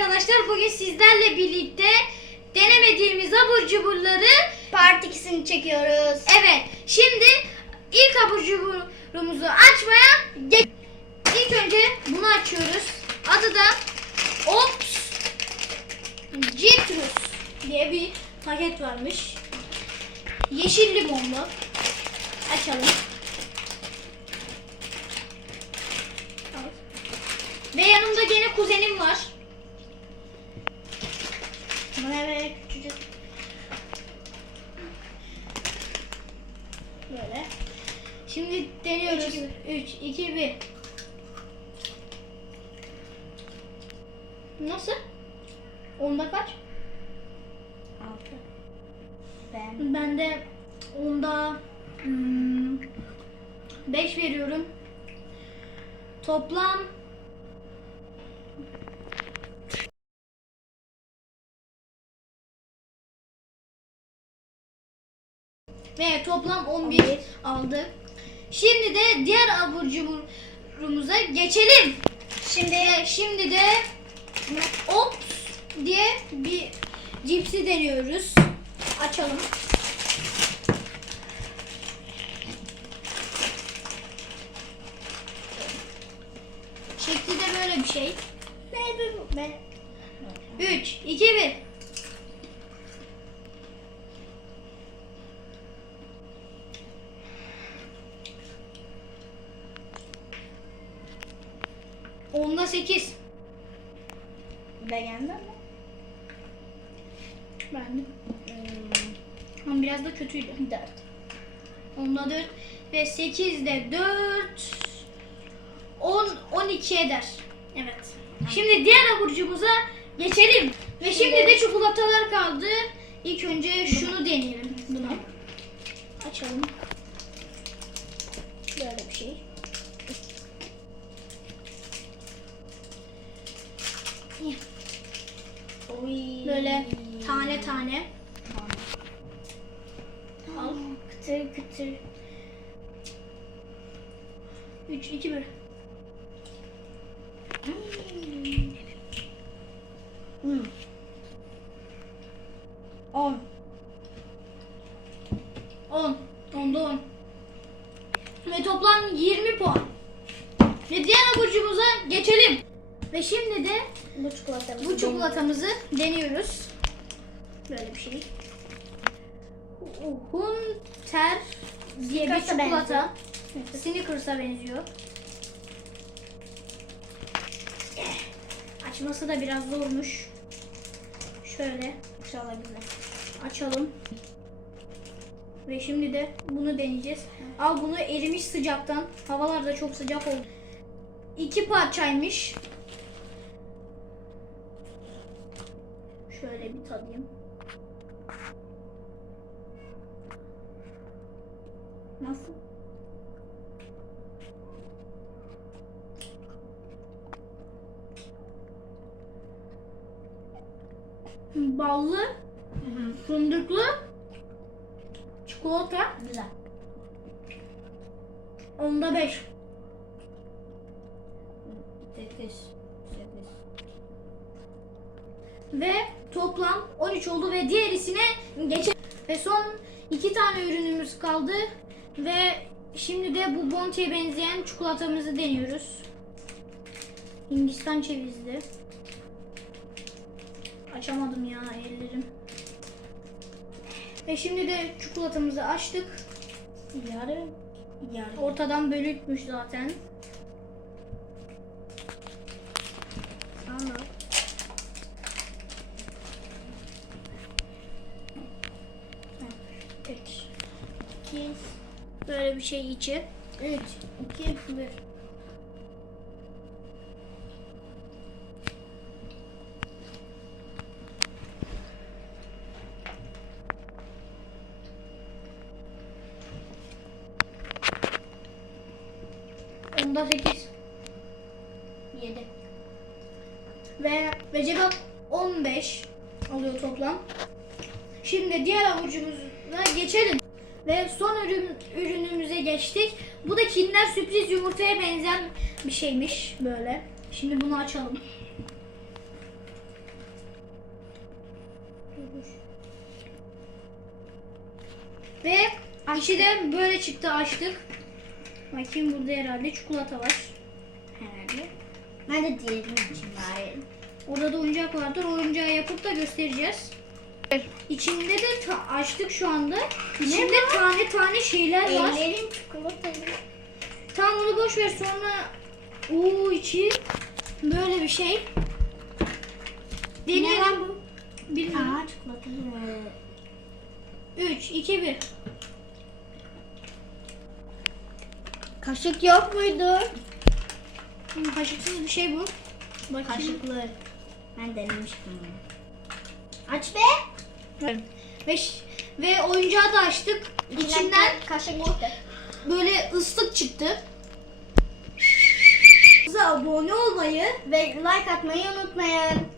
arkadaşlar. Bugün sizlerle birlikte denemediğimiz abur cuburları Part 2'sini çekiyoruz. evet şimdi ilk abur cuburumuzu açmaya geç. İlk önce bunu açıyoruz. Adı da Ops Citrus diye bir paket varmış. Yeşil limonlu. Açalım. Al. Ve yanımda gene kuzenim var. Bana böyle küçücük. Böyle. Şimdi deniyoruz. 3, 2, 1. Nasıl? Onda kaç? 6. Ben. Ben de onda 5 veriyorum. Toplam ve toplam 11 11. aldık. Şimdi de diğer abur cuburumuza geçelim. Şimdi Ve şimdi de Ops diye bir cipsi deniyoruz. Açalım. Şekli de böyle bir şey. ne bu? Ben. 3, 2, 1. Onda 8. Beğendin mi? Beğendim. Hmm, Ama biraz da kötüydü. 4. Onda 4 ve 8 de 4 10 12 eder. Evet. Şimdi diğer aburcumuza geçelim. Ve şimdi de çikolatalar kaldı. İlk önce şunu deneyelim. Bunu. Açalım. Böyle bir şey. Böyle tane tane. Al. Kıtır kıtır. 3 2 1. Hmm. 10. 10. Onda 10. Ve toplam 20 puan. Ve diğer aburcumuza geçelim. Ve şimdi de Bu çikolata. bu çikolatamızı deniyoruz. Böyle bir şey. Hunter diye bir Snickers'a çikolata. Snickers'a benziyor. Açması da biraz zormuş. Şöyle İnşallah güzel. açalım. Ve şimdi de bunu deneyeceğiz. Al bunu erimiş sıcaktan. Havalar da çok sıcak oldu. İki parçaymış. Şöyle bir tadayım. Nasıl? Ballı, fındıklı, çikolata, Güzel. onda 5. 8. 8. Ve toplam 13 oldu ve diğerisine geçelim. Ve son iki tane ürünümüz kaldı. Ve şimdi de bu Bonte'ye benzeyen çikolatamızı deniyoruz. Hindistan cevizli. Açamadım ya ellerim. Ve şimdi de çikolatamızı açtık. Yarı. Yarı. Ortadan bölükmüş zaten. Sonra Üç, iki, böyle bir şey içi. 3, 2, 1. Onda 8 7. ve cevap 15 alıyor toplam. Şimdi diğer avucumuza geçelim. Ve son ürün, ürünümüze geçtik. Bu da Kinder sürpriz yumurtaya benzeyen bir şeymiş böyle. Şimdi bunu açalım. Ve Ayşe de böyle çıktı açtık. Bakayım burada herhalde çikolata var. Herhalde. Ben de diğerini açayım bari. Orada da oyuncak vardır. O oyuncağı yapıp da göstereceğiz. İçinde de açtık şu anda. İçinde tane tane şeyler var. Ellerim çikolatalı. Tamam onu boş ver sonra uuu içi böyle bir şey. Ne Deneyelim. bu? Bilmiyorum. Aa çikolatalı. 3, 2, 1. Kaşık yok muydu? Hmm, Kaşıksız bir şey bu. Bakayım. Kaşıklı. Ben denemiştim bunu. Aç be. Ve, ve oyuncağı da açtık. İçinden kaşık çıktı. böyle ıslık çıktı. Bize abone olmayı Ve like atmayı unutmayın.